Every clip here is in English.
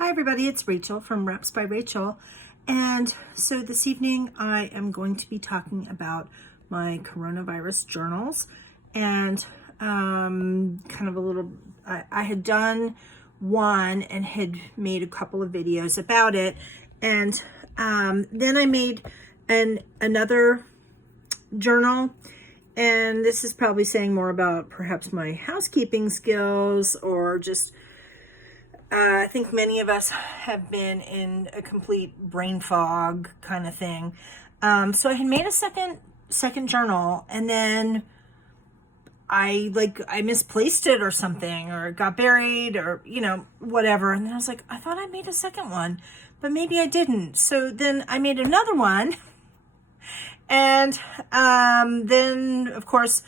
Hi everybody, it's Rachel from Reps by Rachel. And so this evening I am going to be talking about my coronavirus journals and kind of a little, I had done one and had made a couple of videos about it. And then I made another journal, and this is probably saying more about perhaps my housekeeping skills or just I think many of us have been in a complete brain fog kind of thing. So I had made a second journal, and then I misplaced it or something, or it got buried, or whatever. And then I was like, I thought I made a second one, but maybe I didn't. So then I made another one, and then of course,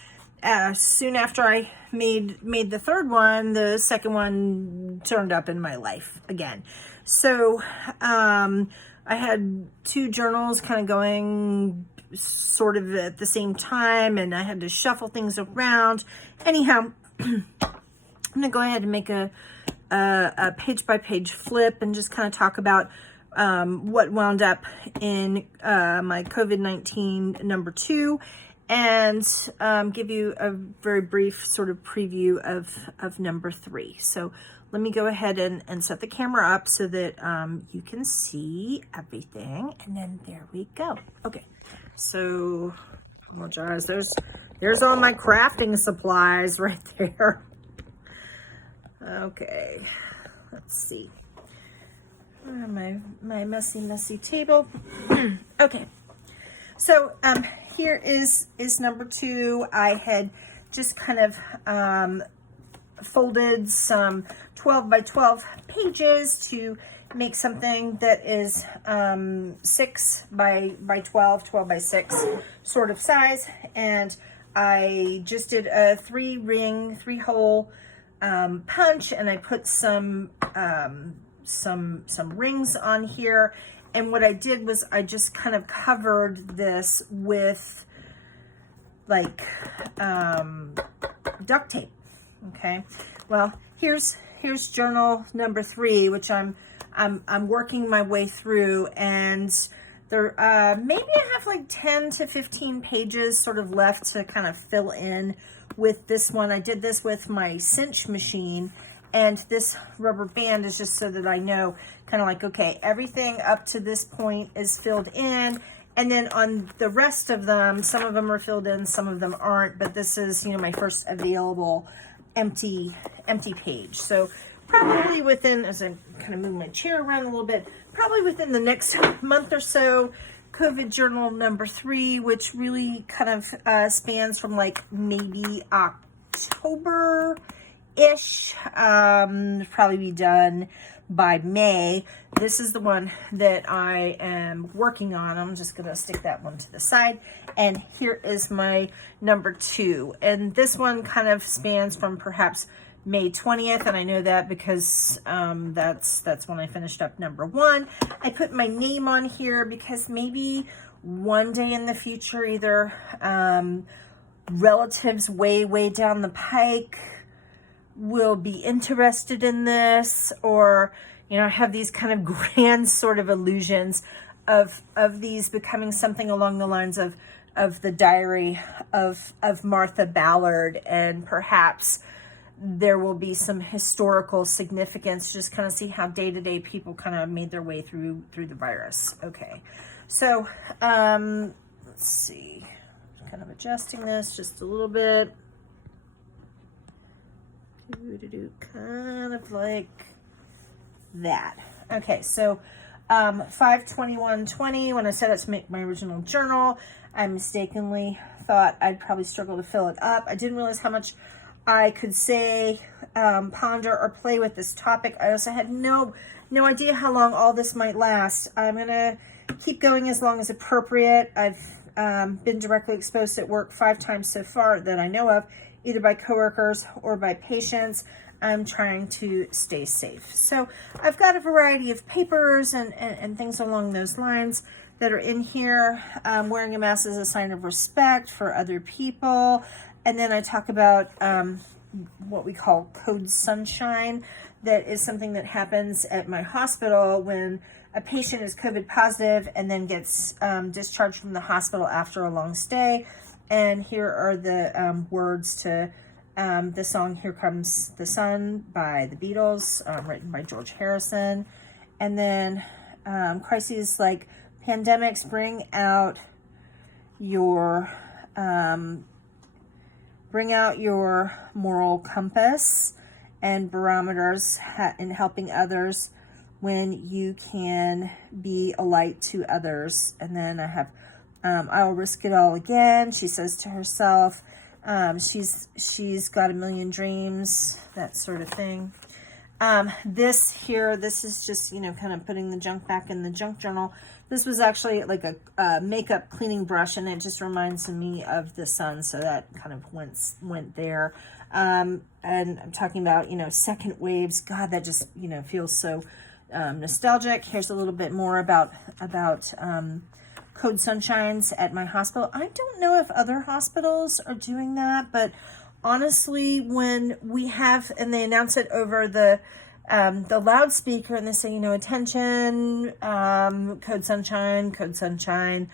soon after I made the third one, the second one turned up in my life again. So I had two journals kind of going sort of at the same time, and I had to shuffle things around. Anyhow, I'm gonna go ahead and make a page by page flip and just kind of talk about what wound up in my COVID-19 number 2, and give you a very brief sort of preview of number 3. So let me go ahead and set the camera up so that you can see everything, and then there we go. Okay, so apologize. There's all my crafting supplies right there. Okay, let's see. My messy table. Okay, so here is number 2. I had just kind of folded some 12 by 12 pages to make something that is 6 by 12, 12 by 6 sort of size. And I just did a 3-hole punch, and I put some rings on here. And what I did was I just kind of covered this with like duct tape. Okay, well, here's journal number 3, which I'm working my way through, and there maybe I have like 10 to 15 pages sort of left to kind of fill in with this one. I did this with my cinch machine, and this rubber band is just so that I know kind of like, okay, everything up to this point is filled in. And then on the rest of them, some of them are filled in, some of them aren't, but this is, my first available empty page. So probably within, as I kind of move my chair around a little bit, probably within the next month or so, COVID journal number 3, which really kind of spans from like maybe October-ish, probably be done by May. This is the one that I am working on. I'm just going to stick that one to the side. And here is my number 2. And this one kind of spans from perhaps May 20th. And I know that because that's when I finished up number 1. I put my name on here because maybe one day in the future, either relatives way down the pike will be interested in this, or I have these kind of grand sort of illusions of these becoming something along the lines of the diary of Martha Ballard, and perhaps there will be some historical significance, just kind of see how day-to-day people kind of made their way through the virus. Okay, so let's see, kind of adjusting this just a little bit. Kind of like that. Okay, so 5/21/20, when I set out to make my original journal, I mistakenly thought I'd probably struggle to fill it up. I didn't realize how much I could say, ponder, or play with this topic. I also had no idea how long all this might last. I'm gonna keep going as long as appropriate. I've been directly exposed at work 5 times so far that I know of, either by coworkers or by patients. I'm trying to stay safe. So I've got a variety of papers and things along those lines that are in here. Wearing a mask is a sign of respect for other people. And then I talk about what we call Code Sunshine. That is something that happens at my hospital when a patient is COVID positive and then gets discharged from the hospital after a long stay. And here are the words to the song Here Comes the Sun by the Beatles, written by George Harrison. And then crises like pandemics bring out your moral compass and barometers in helping others when you can be a light to others. And then I have I'll risk it all again, she says to herself. She's got a million dreams, that sort of thing. This is just, kind of putting the junk back in the junk journal. This was actually like a makeup cleaning brush, and it just reminds me of the sun, so that kind of went there. And I'm talking about, second waves. God, that just, feels so nostalgic. Here's a little bit more about Code Sunshines at my hospital. I don't know if other hospitals are doing that, but honestly, when we have, and they announce it over the loudspeaker, and they say, attention, Code Sunshine, Code Sunshine,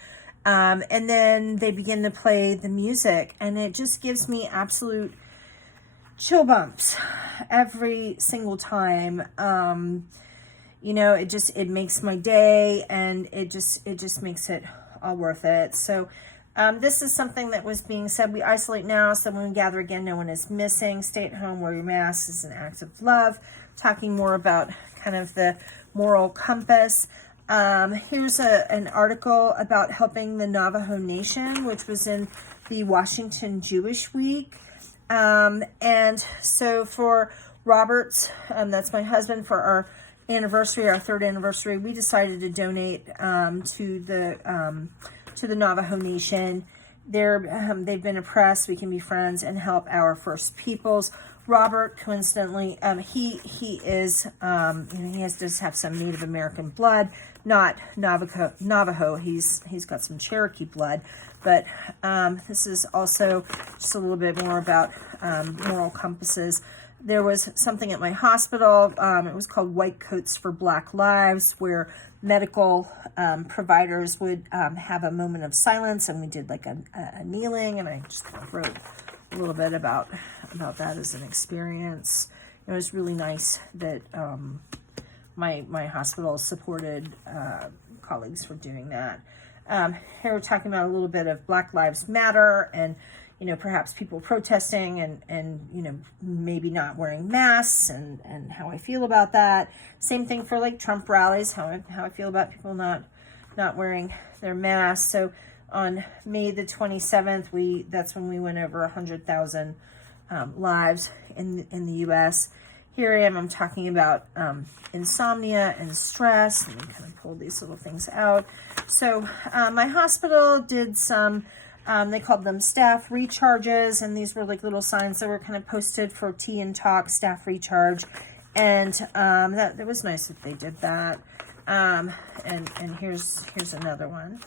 and then they begin to play the music, and it just gives me absolute chill bumps every single time. It makes my day, and it just makes it all worth it. So this is something that was being said. We isolate now, so when we gather again, no one is missing. Stay at home, wear your mask is an act of love. Talking more about kind of the moral compass. Here's an article about helping the Navajo Nation, which was in the Washington Jewish Week. And so for Robert's, that's my husband, for our anniversary, our third anniversary, we decided to donate to the Navajo Nation. They've been oppressed. We can be friends and help our First Peoples. Robert, coincidentally, he is he does have some Native American blood, not Navajo. He's got some Cherokee blood, but this is also just a little bit more about moral compasses. There was something at my hospital. It was called White Coats for Black Lives, where medical providers would have a moment of silence, and we did like a kneeling, and I just kind of wrote a little bit about that as an experience. It was really nice that my hospital supported colleagues for doing that. Here we're talking about a little bit of Black Lives Matter, and perhaps people protesting and maybe not wearing masks, and how I feel about that. Same thing for like Trump rallies, how I feel about people not wearing their masks. So on May the 27th, that's when we went over 100,000 lives in the U.S. Here I am, I'm talking about insomnia and stress. Let me kind of pull these little things out. So my hospital did some, they called them staff recharges, and these were like little signs that were kind of posted for tea and talk, staff recharge. And that was nice that they did that. And here's another one.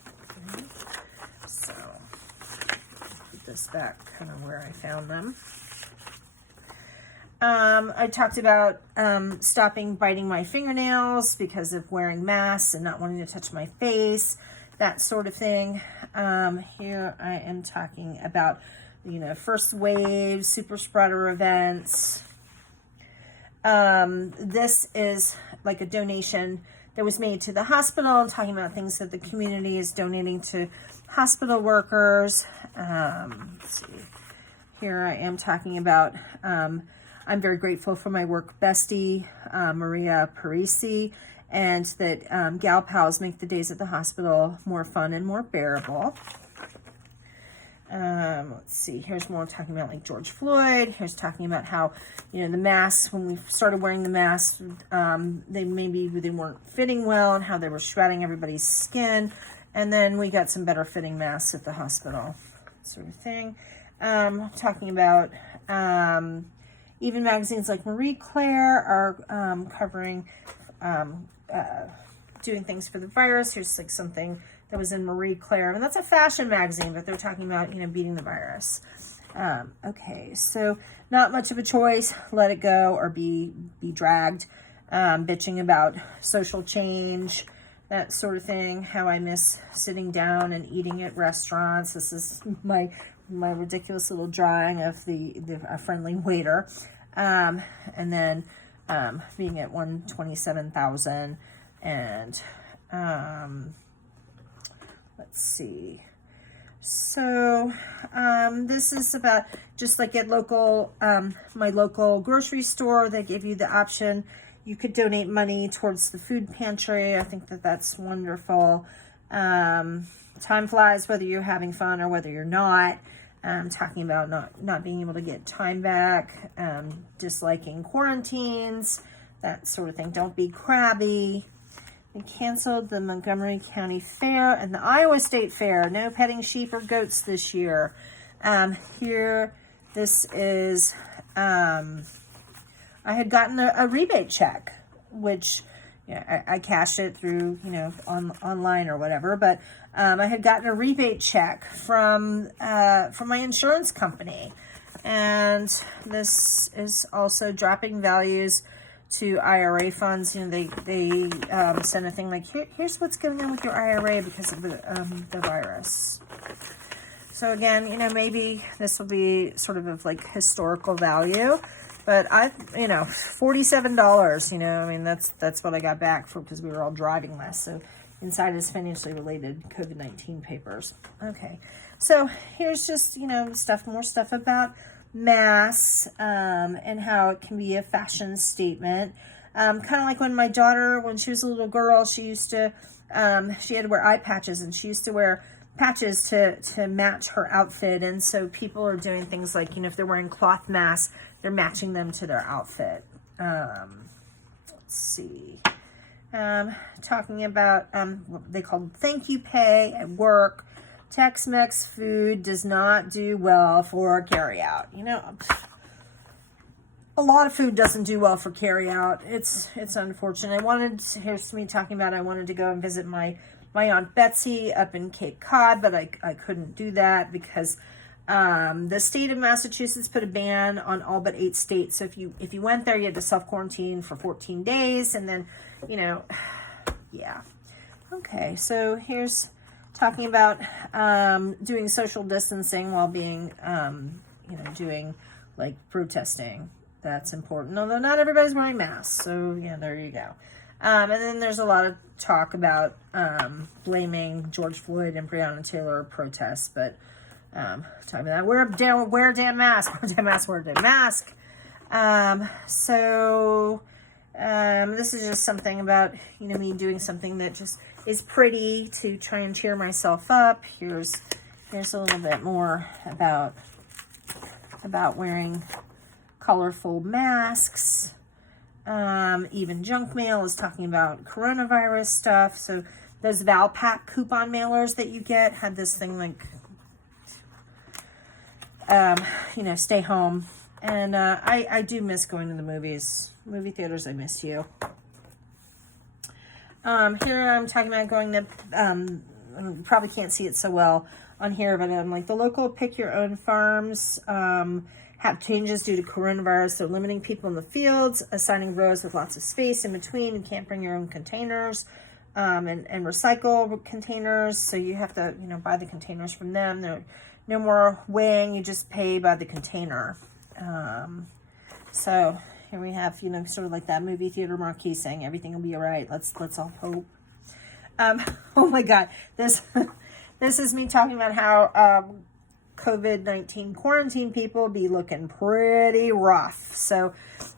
Okay. So put this back kind of where I found them. I talked about stopping biting my fingernails because of wearing masks and not wanting to touch my face, that sort of thing. Here I am talking about, first wave, super spreader events. This is like a donation that was made to the hospital. I'm talking about things that the community is donating to hospital workers. Let's see. Here I am talking about, I'm very grateful for my work bestie, Maria Parisi, and that gal pals make the days at the hospital more fun and more bearable. Let's see, here's more talking about like George Floyd. Here's talking about how, the masks, when we started wearing the masks, they weren't fitting well, and how they were shredding everybody's skin. And then we got some better fitting masks at the hospital, sort of thing. Talking about, even magazines like Marie Claire are covering, doing things for the virus. Here's like something that was in Marie Claire, and that's a fashion magazine, but they're talking about, beating the virus. Okay, so not much of a choice. Let it go or be dragged. Bitching about social change, that sort of thing. How I miss sitting down and eating at restaurants. This is my ridiculous little drawing of a friendly waiter. And then being at 127,000 and let's see. So this is about just like at my local grocery store. They give you the option. You could donate money towards the food pantry. I think that's wonderful. Time flies, whether you're having fun or whether you're not. Talking about not being able to get time back, disliking quarantines, that sort of thing. Don't be crabby. They canceled the Montgomery County Fair and the Iowa State Fair. No petting sheep or goats this year. Here, this is, I had gotten a rebate check, which I cashed it through, online or whatever, but I had gotten a rebate check from my insurance company. And this is also dropping values to IRA funds. They send a thing like, here's what's going on with your IRA because of the virus. So again, maybe this will be sort of like historical value, but $47, that's what I got back because we were all driving less. So inside is financially related COVID-19 papers. Okay. So here's just, more stuff about masks and how it can be a fashion statement. Kind of like when my daughter, when she was a little girl, she used to, she had to wear eye patches, and she used to wear patches to match her outfit. And so people are doing things like, if they're wearing cloth masks, they're matching them to their outfit. Let's see. Talking about what they call thank you pay at work. Tex-Mex food does not do well for carryout. A lot of food doesn't do well for carryout. It's unfortunate. Here's me talking about I wanted to go and visit my Aunt Betsy up in Cape Cod, but I couldn't do that because the state of Massachusetts put a ban on all but 8 states. So if you went there, you had to self-quarantine for 14 days, and then, yeah. Okay, so here's talking about doing social distancing while being, doing like protesting. That's important, although not everybody's wearing masks. So yeah, there you go. And then there's a lot of talk about blaming George Floyd and Breonna Taylor protests, but talking about that, wear a damn mask, wear a damn mask. So this is just something about me doing something that just is pretty to try and cheer myself up. Here's a little bit more about wearing colorful masks. Even junk mail is talking about coronavirus stuff. So those Valpak coupon mailers that you get had this thing like, stay home. And I do miss going to the movies. Movie theaters, I miss you. Here I'm talking about going to, you probably can't see it so well on here, but like the local pick your own farms have changes due to coronavirus. They're limiting people in the fields, assigning rows with lots of space in between. You can't bring your own containers and recycle containers. So you have to, buy the containers from them. No more weighing. You just pay by the container. So here we have, sort of like that movie theater marquee saying everything will be all right. Let's all hope. Oh my God, this is me talking about how COVID-19 quarantine people be looking pretty rough. So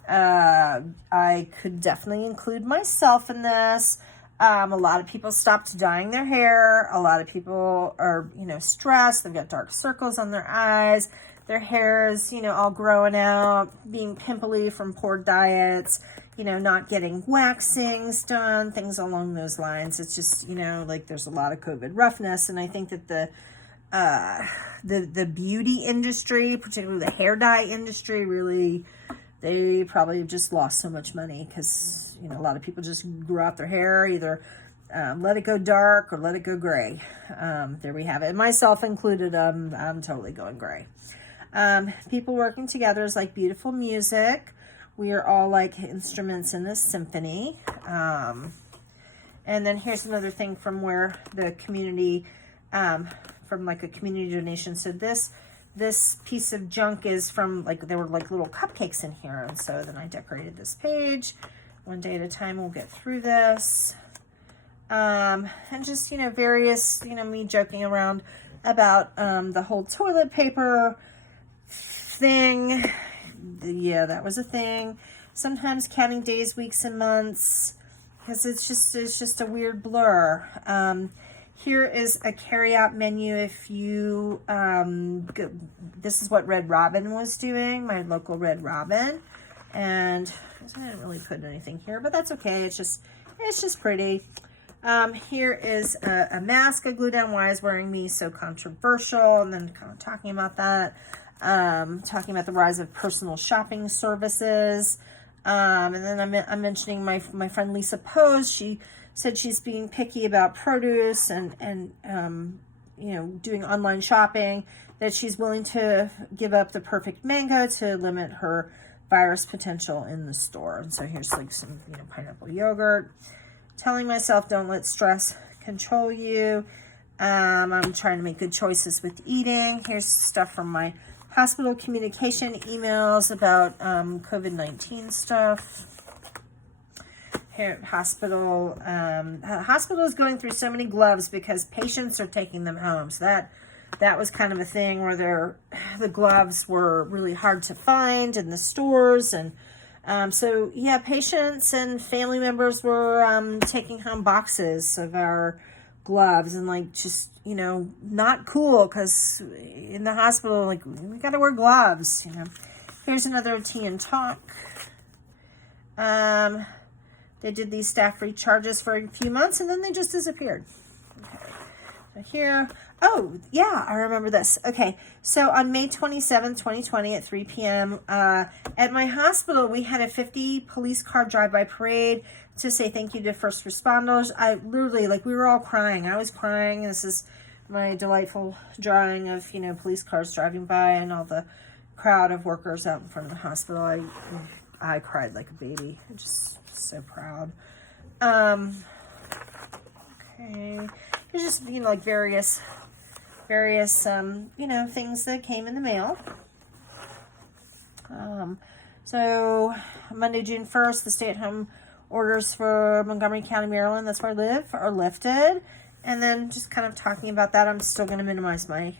I could definitely include myself in this. A lot of people stopped dyeing their hair. A lot of people are, stressed. They've got dark circles on their eyes. Their hair is, all growing out, being pimply from poor diets, not getting waxings done, things along those lines. It's just, like there's a lot of COVID roughness. And I think that the beauty industry, particularly the hair dye industry, really, they probably have just lost so much money because, a lot of people just grew out their hair, either let it go dark or let it go gray. There we have it. Myself included, I'm totally going gray. People working together is like beautiful music. We are all like instruments in a symphony. And then here's another thing from where the community, from like a community donation. So this piece of junk is from, like, there were like little cupcakes in here. And so then I decorated this page. One day at a time, we'll get through this. And just, various, me joking around about the whole toilet paper thing. Yeah, that was a thing. Sometimes counting days, weeks, and months, because it's just a weird blur. Here is a carry-out menu. If you, this is what Red Robin was doing, my local Red Robin. And I didn't really put anything here, but that's okay. It's just pretty. Here is a mask I glued down. Why is wearing me so controversial? And then kind of talking about that. Talking about the rise of personal shopping services. And then I'm mentioning my friend Lisa Pose. She said she's being picky about produce and doing online shopping, that she's willing to give up the perfect mango to limit her virus potential in the store. And so here's like some pineapple yogurt. Telling myself, don't let stress control you. I'm trying to make good choices with eating. Here's stuff from my hospital communication emails about COVID-19 stuff. Here, hospital is going through so many gloves because patients are taking them home. So that was kind of a thing where the gloves were really hard to find in the stores. And so yeah, patients and family members were taking home boxes of our gloves, and like, just, not cool, because in the hospital, like, we got to wear gloves, Here's another tea and talk. They did these staff recharges for a few months, and then they just disappeared. Okay. So here, oh, yeah, I remember this. Okay, so on May 27th, 2020 at 3 p.m., at my hospital, we had a 50 police car drive-by parade to say thank you to first responders. I literally, like, we were all crying. I was crying. This is my delightful drawing of, police cars driving by and all the crowd of workers out in front of the hospital. I cried like a baby. I'm just so proud. Okay. There's just, like various, things that came in the mail. So Monday, June 1st, the stay-at-home orders for Montgomery County, Maryland, that's where I live, are lifted. And then just kind of talking about that, I'm still going to minimize my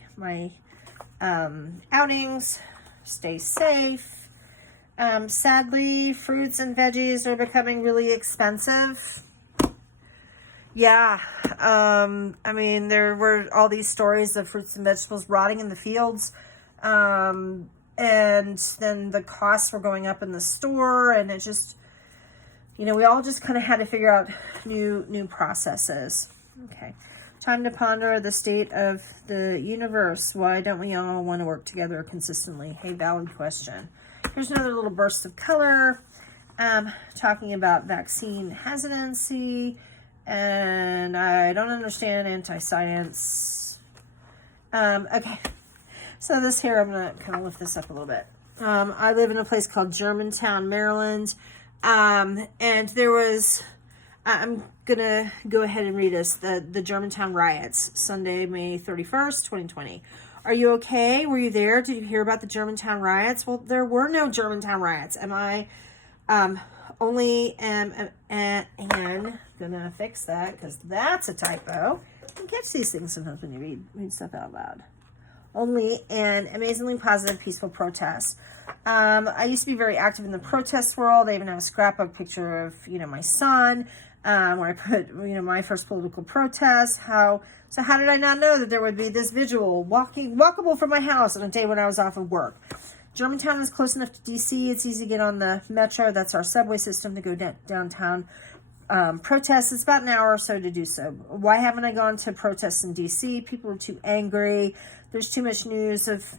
outings, stay safe. Sadly, fruits and veggies are becoming really expensive. Yeah, I mean, there were all these stories of fruits and vegetables rotting in the fields, and then the costs were going up in the store, and it just, we all just kind of had to figure out new processes. Okay, time to ponder the state of the universe. Why don't we all want to work together consistently? Hey, valid question. Here's another little burst of color, talking about vaccine hesitancy, and I don't understand anti-science. Okay, so this here, I'm going to kind of lift this up a little bit. I live in a place called Germantown, Maryland, and there was, I'm going to go ahead and read us, the Germantown riots, Sunday, May 31st, 2020. Are you okay? Were you there? Did you hear about the Germantown riots? Well, there were no Germantown riots. Gonna fix that, because that's a typo. You catch these things sometimes when you read stuff out loud. Only an amazingly positive, peaceful protest. I used to be very active in the protest world. I even have a scrapbook picture of, my son, where I put, my first political protest. How did I not know that there would be this visual walkable from my house on a day when I was off of work? Germantown is close enough to DC. It's easy to get on the metro. That's our subway system to go downtown. Protests, it's about an hour or so to do so. Why haven't I gone to protests in DC? People are too angry. There's too much news of,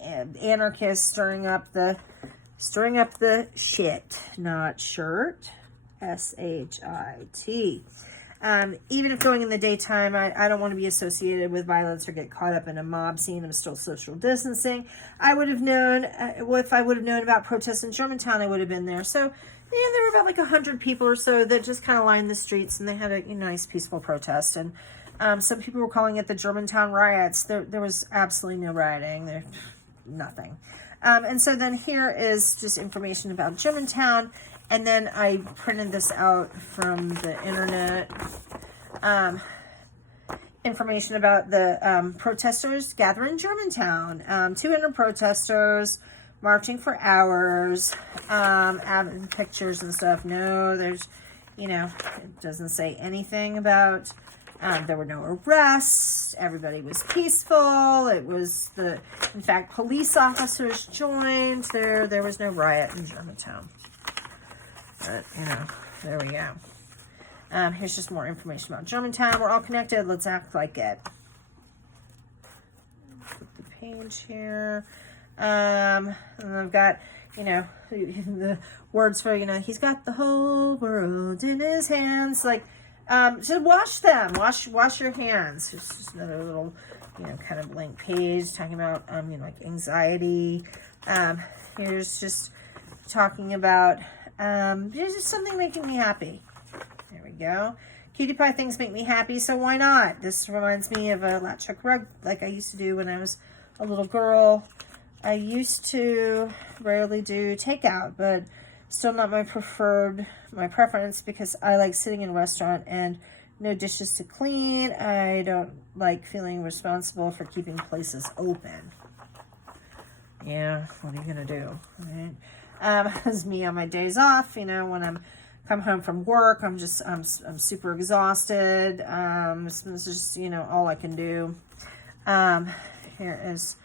anarchists stirring up the shit, not shirt. SHIT. Even if going in the daytime, I don't want to be associated with violence or get caught up in a mob scene. I'm still social distancing. I would have known, if I would have known about protests in Germantown, I would have been there. So, yeah, there were about like 100 people or so that just kind of lined the streets, and they had a nice, peaceful protest. And some people were calling it the Germantown riots. There was absolutely no rioting. Nothing. And so then here is just information about Germantown. And then I printed this out from the internet. Information about the protesters gathering in Germantown. 200 protesters marching for hours. Adding pictures and stuff. No, there's, it doesn't say anything about... there were no arrests. Everybody was peaceful. It was in fact, police officers joined. There was no riot in Germantown. But, there we go. Here's just more information about Germantown. We're all connected. Let's act like it. Flip the page here. And I've got, the words for, he's got the whole world in his hands. Like, just wash them. Wash your hands. Just another little, kind of blank page talking about, like anxiety. Here's just talking about, there's just something making me happy. There we go. Cutie pie things make me happy, so why not? This reminds me of a latch hook rug like I used to do when I was a little girl. I used to rarely do takeout, but still not my preference, because I like sitting in a restaurant and no dishes to clean. I don't like feeling responsible for keeping places open. Yeah, what are you gonna do, right? As me on my days off, when I'm come home from work, I'm super exhausted. This is just, all I can do. Here is,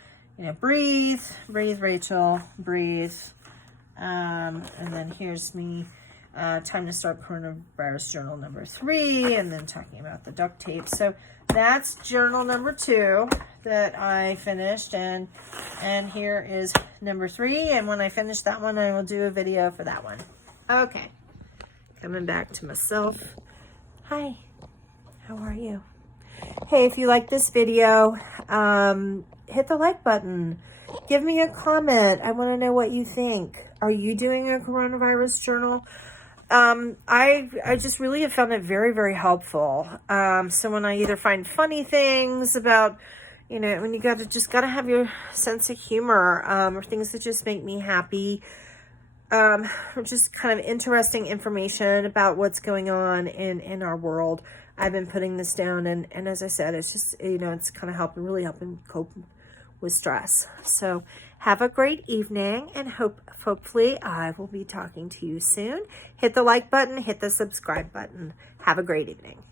breathe, Rachel, breathe. And then here's me, time to start coronavirus journal number 3, and then talking about the duct tape. So that's journal number 2 that I finished, and here is number 3. And when I finish that one, I will do a video for that one. Okay, coming back to myself. Hi, how are you? Hey, if you like this video, hit the like button. Give me a comment. I want to know what you think. Are you doing a coronavirus journal? I just really have found it very, very helpful. So when I either find funny things about, when you gotta have your sense of humor, or things that just make me happy, or just kind of interesting information about what's going on in our world, I've been putting this down, and as I said, it's just, it's kind of really helping cope with stress. So have a great evening, and hopefully I will be talking to you soon. Hit the like button, hit the subscribe button. Have a great evening.